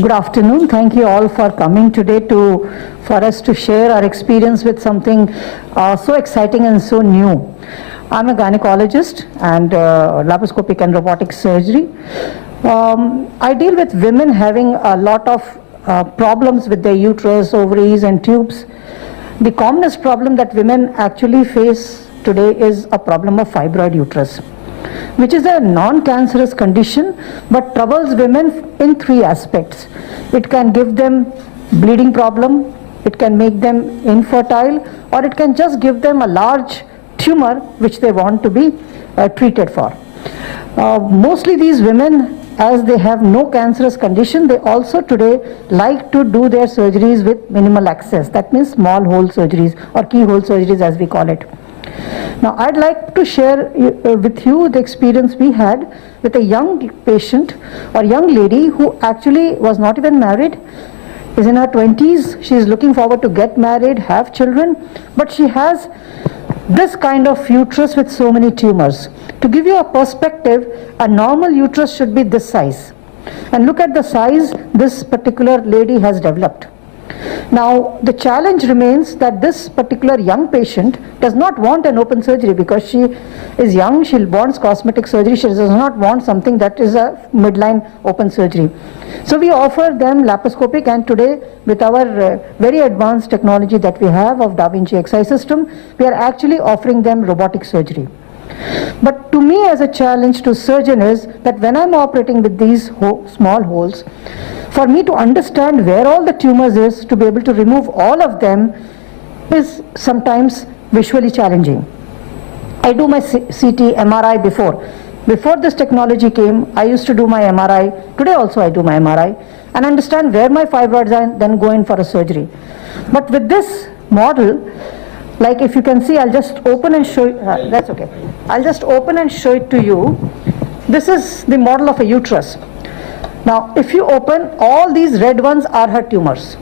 Good afternoon. Thank you all for coming today for us to share our experience with something so exciting and so new. I'm a gynecologist and laparoscopic and robotic surgery. I deal with women having a lot of problems with their uterus, ovaries and tubes. The commonest problem that women actually face today is a problem of fibroid uterus, which is a non-cancerous condition but troubles women in three aspects. It can give them bleeding problem, it can make them infertile, or it can just give them a large tumor which they want to be treated for. Mostly these women, as they have no cancerous condition, they also today like to do their surgeries with minimal access. That means small hole surgeries or keyhole surgeries as we call it. Now I'd like to share with you the experience we had with a young patient or young lady who actually was not even married, is in her 20s, she is looking forward to get married, have children, but she has this kind of uterus with so many tumors. To give you a perspective, a normal uterus should be this size, and look at the size this particular lady has developed. Now the challenge remains that this particular young patient does not want an open surgery because she is young, she wants cosmetic surgery, she does not want something that is a midline open surgery. So we offer them laparoscopic, and today with our very advanced technology that we have of Da Vinci Xi system, we are actually offering them robotic surgery. But to me as a challenge to surgeon is that when I'm operating with these small holes, for me to understand where all the tumors is, to be able to remove all of them, is sometimes visually challenging. I do my CT, MRI before. Before this technology came, I used to do my MRI. Today also I do my MRI and understand where my fibroids are and then go in for a surgery. But with this model, like if you can see, I'll just open and show you, that's okay. I'll just open and show it to you. This is the model of a uterus. Now if you open, all these red ones are her tumors.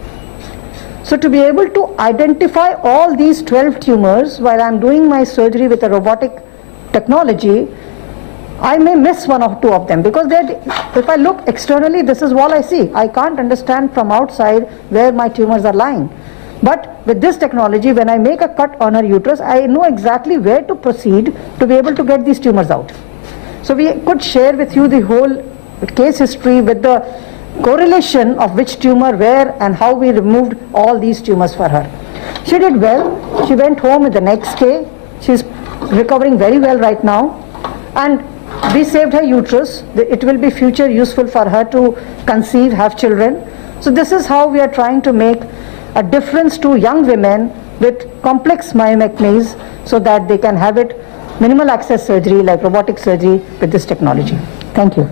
So to be able to identify all these 12 tumors while I'm doing my surgery with a robotic technology, I may miss one or two of them because if I look externally, this is all I see. I can't understand from outside where my tumors are lying. But with this technology, when I make a cut on her uterus, I know exactly where to proceed to be able to get these tumors out. So we could share with you the whole case history with the correlation of which tumor where and how we removed all these tumors for her. She did well. She went home the next day. She's recovering very well right now, and we saved her uterus. It will be future useful for her to conceive, have children. So this is how we are trying to make a difference to young women with complex myomectomies so that they can have it minimal access surgery like robotic surgery with this technology. Thank you.